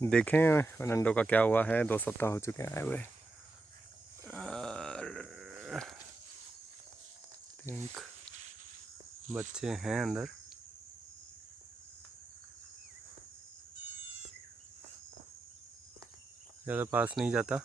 देखें नंडो का क्या हुआ है। 2 सप्ताह हो चुके हैं आए हुए। थिंक बच्चे हैं अंदर। ज़्यादा पास नहीं जाता।